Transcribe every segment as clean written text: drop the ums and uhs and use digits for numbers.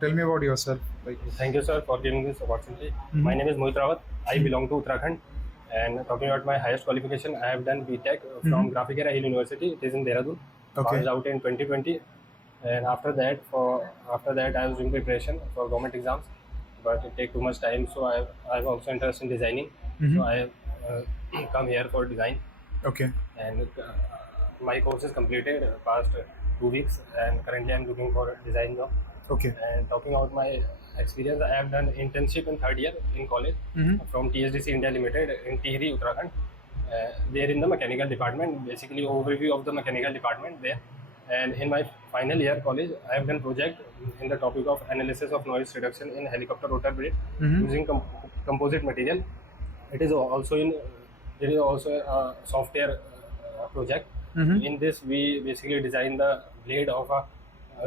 Tell me about yourself. Like, Thank you, sir, for giving this opportunity. My mm-hmm. name is Mohit Rawat. I belong to Uttarakhand. And talking about my highest qualification, I have done BTech from Mm-hmm. Graphic Era Hill University. It is in Dehradun. Okay. Passed out in 2020. And after that, I was doing preparation for government exams, but it take too much time. So I have also interest in designing. So Mm-hmm. I have come here for design. Okay. And my course is completed past 2 weeks, and currently I'm looking for a design job. Okay. And talking about my experience, I have done internship in third year in college Mm-hmm. from TSDC India Limited in Tihri, Uttarakhand. There in the mechanical department, basically overview of the mechanical department there. And in my final year college, I have done project in the topic of analysis of noise reduction in helicopter rotor blade Mm-hmm. using composite material. It is also in there is also a software project. Mm-hmm. In this, we basically design the blade of a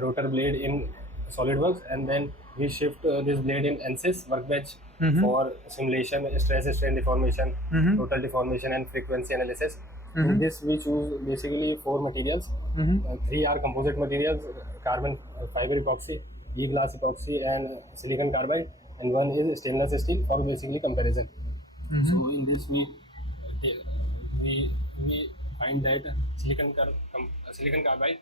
rotor blade in SolidWorks, and then we shift this blade in ANSYS workbench Mm-hmm. for simulation, stress, strain deformation, Mm-hmm. total deformation, and frequency analysis. In Mm-hmm. this, we choose basically four materials. Mm-hmm. Three are composite materials: carbon fiber epoxy, e-glass epoxy, and silicon carbide. And one is stainless steel for basically comparison. Mm-hmm. So in this we find that silicon carbide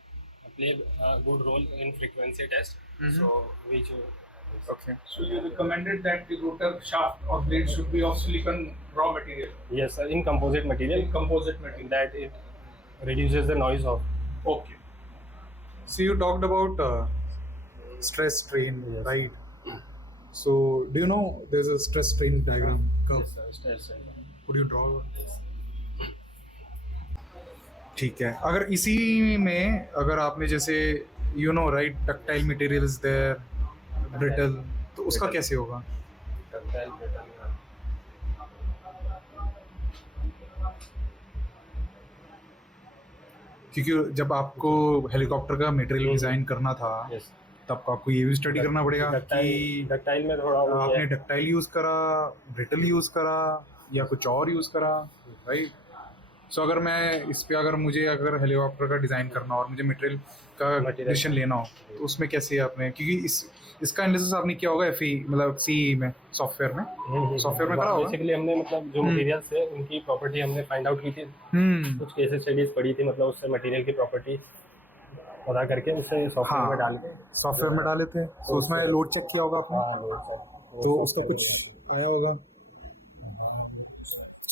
play a good role in frequency test. Mm-hmm. So we choose this. Okay. So you recommended that the rotor shaft or blade should be of silicon raw material, Yes, sir, in composite material composite material. that it reduces the noise of. Okay. So you talked about stress strain, Yes. right? So do you know there's a stress strain diagram curve? Yes, sir, stress. Could you draw? Yes. ठीक है. अगर इसी में अगर आपने जैसे right ductile materials there brittle तो उसका Brittle. कैसे होगा? Ductile, brittle. क्योंकि जब आपको हेलीकॉप्टर का मटेरियल डिजाइन करना था Yes. तब आपको ये भी स्टडी करना पड़ेगा कि डक्टाइल में थोड़ा वो आपने है. डक्टाइल यूज करा, ब्रिटल यूज करा या कुछ और यूज करा, राइट? सो अगर मैं इस पे अगर हेलीकॉप्टर का डिजाइन करना और मुझे मटेरियल का डिसीजन लेना हो तो उसमें कैसे आपने, क्योंकि इसका एनालिसिस आपने किया होगा एफई मतलब सी में सॉफ्टवेयर में करा होगा. बेसिकली हमने मतलब जो मटेरियल्स है उनकी प्रॉपर्टी हमने फाइंड आउट की थी. कुछ केस स्टडीज पढ़ी थी, मतलब उससे मटेरियल की प्रॉपर्टी पता करके उसे सॉफ्टवेयर में डाल के सॉफ्टवेयर में डाले थे तो उसमें लोड चेक किया होगा आपने. हाँ लोड सर तो उसका कुछ आया होगा.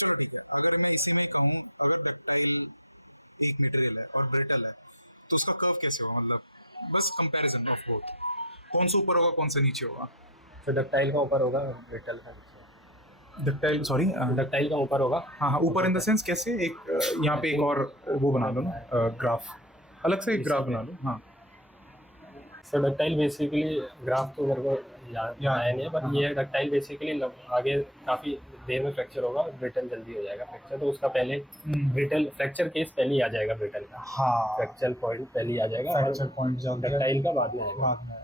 चलो ठीक है. अगर मैं इसी में कहूँ अगर डक्टाइल एक मटेरियल है और ब्रिटल है तो उसका कर्व कैसे होगा, मतलब बस कंपैरिजन ऑफ बोथ, कौन सा ऊपर होगा कौन सा नीचे होगा? तो डक्टाइल का ऊपर होगा, ब्रिटल का नीचे. डक्टाइल सॉरी डक्टाइल का ऊपर होगा. हाँ हाँ ऊपर इन द सेंस कैसे, एक यहाँ पे एक और वो बना लो ना ग्राफ, अलग से एक ग्राफ बना लो. हाँ सो डक्टाइल बेसिकली ग्राफ तो मेरे को याद आया नहीं है, पर ये डक्टाइल बेसिकली आगे काफ़ी देर में फ्रैक्चर होगा, ब्रिटल जल्दी हो जाएगा फ्रैक्चर. तो उसका पहले ब्रिटल फ्रैक्चर केस पहले ही आ जाएगा, ब्रिटल का हाँ फ्रैक्चर पॉइंट पहले ही आ जाएगा फ्रैक्चर पॉइंट डक्टाइल का बाद में आएगा. बाद में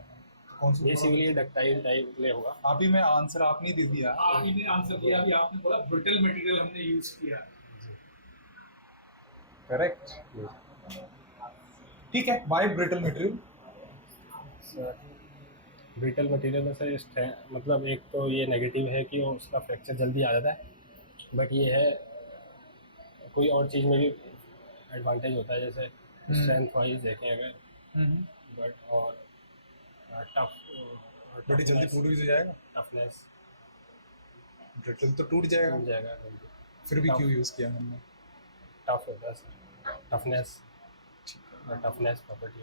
कौन सा बेसिकली डक्टाइल टाइप में होगा. आप ही में आंसर आपने दे दिया. आप ही ने आंसर दिया, अभी आपने बोला ब्रिटल मटेरियल हमने यूज किया. करेक्ट. ठीक है. By brittle material. Brittle material में से मतलब एक तो ये नेगेटिव है कि उसका फ्रैक्चर जल्दी आ जाता है, बट ये है कोई और चीज़ में भी एडवांटेज होता है, जैसे स्ट्रेंथ वाइज देखें अगर, बट और बट जल्दी टूट भी तो जाएगा. टफनेस ब्रिटल तो टूट जाएगा. जल्दी. फिर भी क्यों यूज किया हमने? टफ होता है सर, टफनेस प्रॉपर्टी.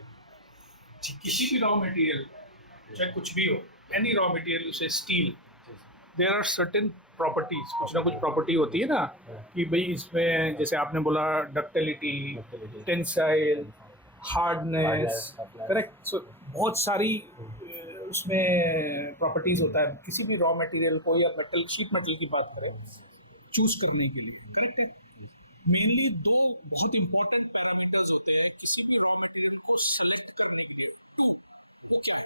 किसी भी रॉ मटेरियल चाहे कुछ भी हो, एनी रॉ मटेरियल से steel, there are certain properties, कुछ ना कुछ प्रॉपर्टी होती है ना कि भाई इसमें जैसे आपने बोला डक्टिलिटी, टेंसाइल, हार्डनेस, करेक्ट. सो बहुत सारी उसमें प्रॉपर्टीज होता है किसी भी रॉ मटेरियल को या मेटल शीट मेटल की बात करें चूज करने के लिए. करेक्ट है. मेनली दो बहुत इंपॉर्टेंट पैरामीटर्स होते हैं किसी भी रॉ मटेरियल को सेलेक्ट करने के लिए. टू, वो क्या है?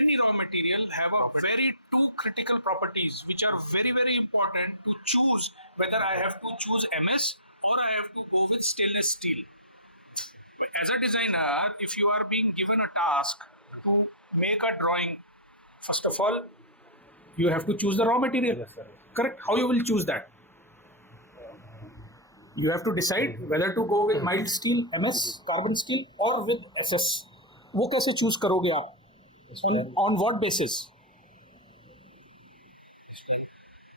Any raw material have a very two critical properties which are very very important to choose whether I have to choose MS or I have to go with stainless steel. As a designer, if you are being given a task to make a drawing, first of all, you have to choose the raw material. Yes, sir. Correct? How you will choose that? You have to decide whether to go with mild steel, MS, carbon steel, or with SS. वो कैसे choose करोगे आप? On what basis?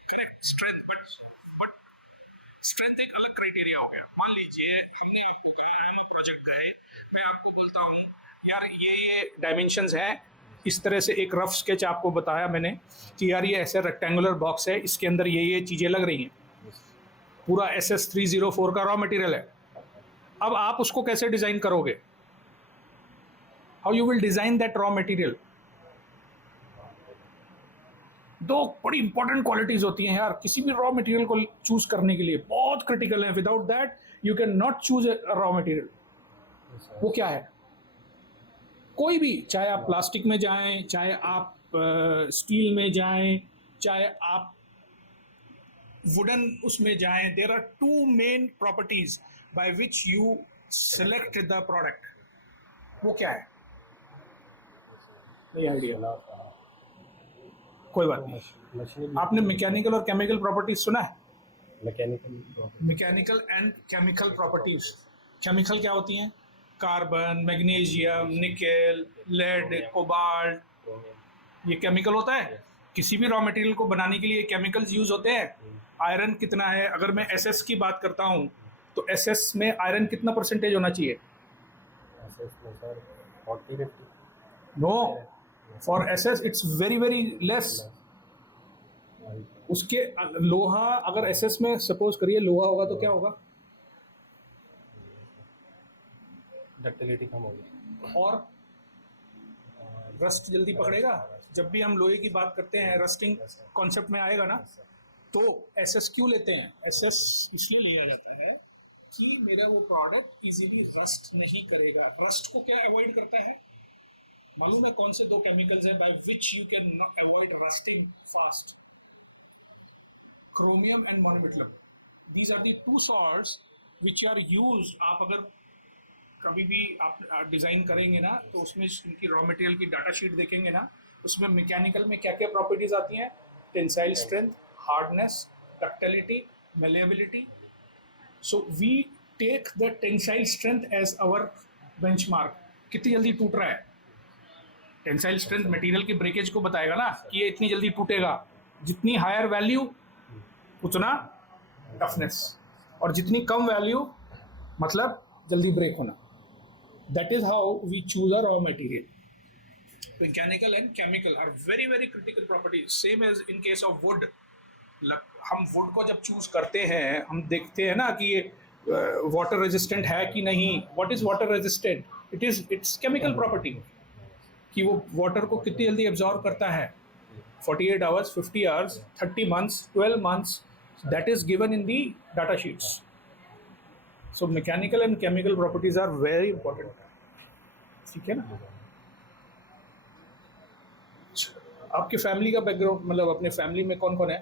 Correct, strength, but strength एक अलग criteria हो गया. मान लीजिए हमने आपको कहा आई एम अ प्रोजेक्ट गाय, मैं आपको बोलता हूँ यार ये डायमेंशंस हैं, इस तरह से एक रफ स्केच आपको बताया मैंने कि यार ये ऐसे रेक्टेंगुलर बॉक्स है, इसके अंदर ये चीज़ें लग रही हैं, पूरा SS304 का रॉ मटेरियल है. अब आप उसको कैसे डिज़ाइन करोगे? How you will design that raw material? दो बड़ी इंपॉर्टेंट क्वालिटीज होती हैं यार किसी भी रॉ मटेरियल को चूज करने के लिए, बहुत क्रिटिकल है. Without that you can not choose raw material. वो क्या है? कोई भी, चाहे आप प्लास्टिक में जाएं, चाहे आप स्टील में जाएं, चाहे आप वुडन उसमें जाएं, there are two main properties by which you select the product. वो क्या है? नहीं आइडिया. कोई बात नहीं. आपने मैकेनिकल और केमिकल प्रॉपर्टीज सुना है? Mechanical and chemical properties. Chemical क्या होती हैं? Carbon, magnesium, nickel, lead, cobalt, ये केमिकल होता है. किसी भी रॉ मटेरियल को बनाने के लिए केमिकल्स यूज होते हैं. आयरन कितना है? अगर मैं एसएस की बात करता हूँ तो एसएस में आयरन कितना परसेंटेज होना चाहिए? No, for SS it's very very less. उसके लोहा, अगर एसएस में सपोज करिए लोहा होगा तो क्या होगा? डक्टिलिटी कम होगी और रस्ट जल्दी पकड़ेगा. जब भी हम लोहे की बात करते हैं रस्टिंग कॉन्सेप्ट में आएगा ना, तो एसएस क्यों लेते हैं? एसएस इसलिए लिया जाता है कि मेरा वो प्रोडक्ट इजीली रस्ट नहीं करेगा. रस्ट को क्या अवॉइड करता है? मालूम है कौन से दो केमिकल्स हैं by which you can avoid rusting fast? Chromium and monometal. These are the two salts which are used. आप अगर कभी भी आप डिज़ाइन करेंगे ना तो उसमें इनकी रॉ मटेरियल की डाटा शीट देखेंगे ना, उसमें मैकेनिकल में क्या क्या प्रॉपर्टीज आती हैं? Tensile strength, hardness, ductility, malleability. So we take the tensile strength as our benchmark. कितनी जल्दी टूट रहा है? टेंसाइल स्ट्रेंथ मटेरियल की ब्रेकेज को बताएगा ना कि ये इतनी जल्दी टूटेगा. जितनी हायर वैल्यू उतना टफनेस, और जितनी कम वैल्यू मतलब जल्दी ब्रेक होना. That is how we choose a raw material. Mechanical and chemical are very very critical properties. Same as in case of wood. हम वुड को जब चूज करते हैं हम देखते हैं ना कि ये वाटर रेजिस्टेंट है कि नहीं. What is water resistant? It's chemical property कि वो वाटर को कितनी जल्दी एब्जॉर्ब करता है. 48 hours, 50 hours, 30 months, 12 months. That is given in the data sheets. So mechanical and chemical properties are very important. ठीक है ना? आपकी फैमिली का बैकग्राउंड, मतलब अपने फैमिली में कौन कौन है?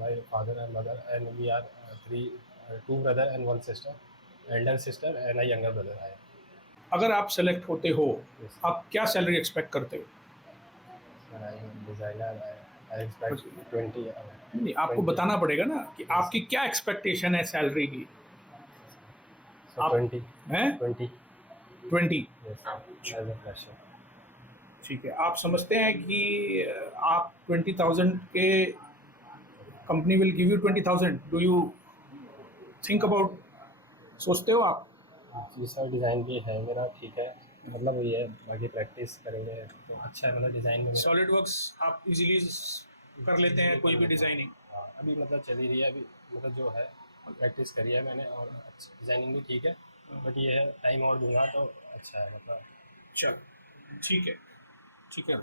My father and mother, and we are two brother and one sister, elder sister and a younger brother. अगर आप सेलेक्ट होते हो, Yes. आप क्या सैलरी एक्सपेक्ट करते हो? When I am designer, I expect 20. नहीं, आपको बताना पड़ेगा ना कि आपकी क्या एक्सपेक्टेशन है सैलरी की. So आप- 20. हैं? 20. 20. Yes. As a fresher. ठीक है. आप समझते हैं कि आप 20,000 के company will give you 20,000. Do you think about, सोचते हो आप? जी सर, डिज़ाइन भी है मेरा, ठीक है, मतलब वही है, बाकी प्रैक्टिस करेंगे तो अच्छा है. मतलब डिज़ाइन में सॉलिड वर्क्स आप इजीली कर लेते हैं कोई भी डिजाइनिंग? अभी मतलब चली रही है, अभी मतलब जो है प्रैक्टिस करी है मैंने, और डिज़ाइनिंग भी ठीक है, बट ये है टाइम और दूंगा तो अच्छा है मतलब. चल ठीक है, ठीक है.